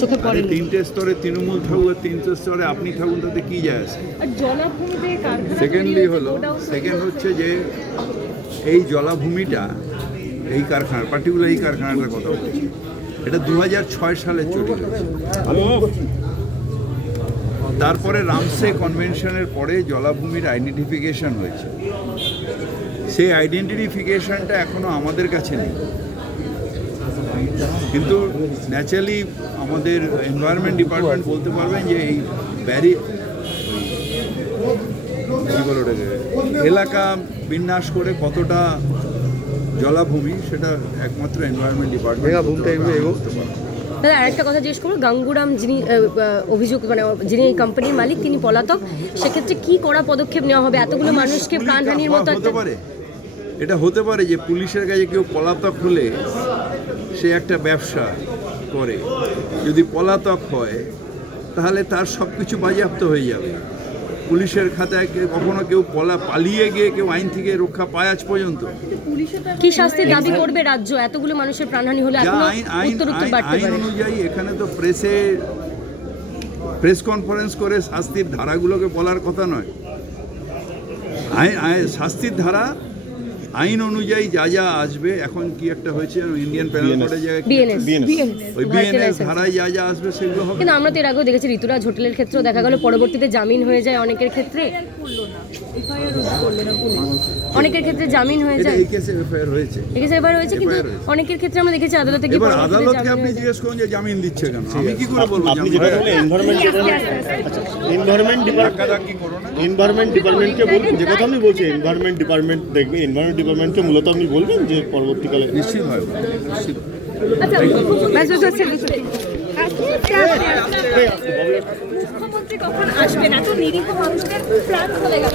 চোখে পড়ে। তিনটে স্তরে তৃণমূল থাকুক, তিনটে স্তরে আপনি থাকুন, তাতে কি যায় আসে? সেকেন্ড হচ্ছে যে এই জলাভূমিটা, এই কারখানা, পার্টিকুলার এই কারখানাটার কথা বলছি, এটা 2006 সালে চলে গেছে। তারপরে রামসে কনভেনশনের পরে জলাভূমির আইডেন্টিফিকেশন হয়েছে। সেই আইডেন্টিফিকেশনটা এখনো আমাদের কাছে নেই, কিন্তু ন্যাচারালি আমাদের এনভায়রনমেন্ট ডিপার্টমেন্ট বলতে পারবেন যে এই এলাকা বিন্যাস করে কতটা জলাভূমি, সেটা একমাত্র এনভায়রনমেন্ট ডিপার্টমেন্ট বলতে পারবে। দাদা আরেকটা কথা জিজ্ঞেস করুন, গাঙ্গুরাম যিনি অভিযোগ মানে যিনি এই কোম্পানির মালিক তিনি পলাতক, সেক্ষেত্রে কি করা পদক্ষেপ নেওয়া হবে? এতগুলো মানুষকে প্রাণহানির মতো হতে পারে, এটা হতে পারে যে পুলিশের কাছে কেউ পলাতক হলে সে একটা ব্যবসা করে, যদি পলাতক হয় তাহলে তার সব কিছু বাজেয়াপ্ত হয়ে যাবে। পুলিশের খাতায় কখনো কেউ পালিয়ে গিয়ে কেউ আইন থেকে রক্ষা পায় আজ পর্যন্ত? কি শাস্তির দাবি করবে রাজ্য এতগুলো মানুষের প্রাণহানি হলে? আইন অনুযায়ী এখানে তো প্রেস কনফারেন্স করে শাস্তির ধারাগুলোকে বলার কথা নয়। শাস্তির ধারা আইন অনুযায়ী যা যা আসবে, এখন কি একটা হয়েছে ইন্ডিয়ান প্যানেল কোডে ওই বিএনএস ধারায় যা যা আসবে সেগুলো হবে। কিন্তু আমরা তো এর আগেও দেখেছি ঋতুরাজ হোটেলের ক্ষেত্রেও দেখা গেল পরবর্তীতে জামিন হয়ে যায় অনেকের ক্ষেত্রে, অনেকের ক্ষেত্রে জামিন হয়ে যায়। এই কেসে এফআইআর হয়েছে, কিন্তু অনেকের ক্ষেত্রে আমরা দেখেছি আদালতে গিয়ে এবার আদালতকে আপনি জিজ্ঞেস করুন যে জামিন দিচ্ছে কেন, আমি কি করে বলবো? আপনি যেটা বললেন এনভায়রনমেন্ট ডিপার্টমেন্টকে বলবেন, যে কথা আপনি বলছেন এনভায়রনমেন্ট ডিপার্টমেন্ট দেখবে, এনভায়রনমেন্ট ডিপার্টমেন্টকে মূলত আপনি বলবেন যে পরবর্তীকালে নিশ্চিতভাবে মুখ্যমন্ত্রী কখন আসবেন? এত নিরীহ মানুষদের প্রাণ চলে গেল।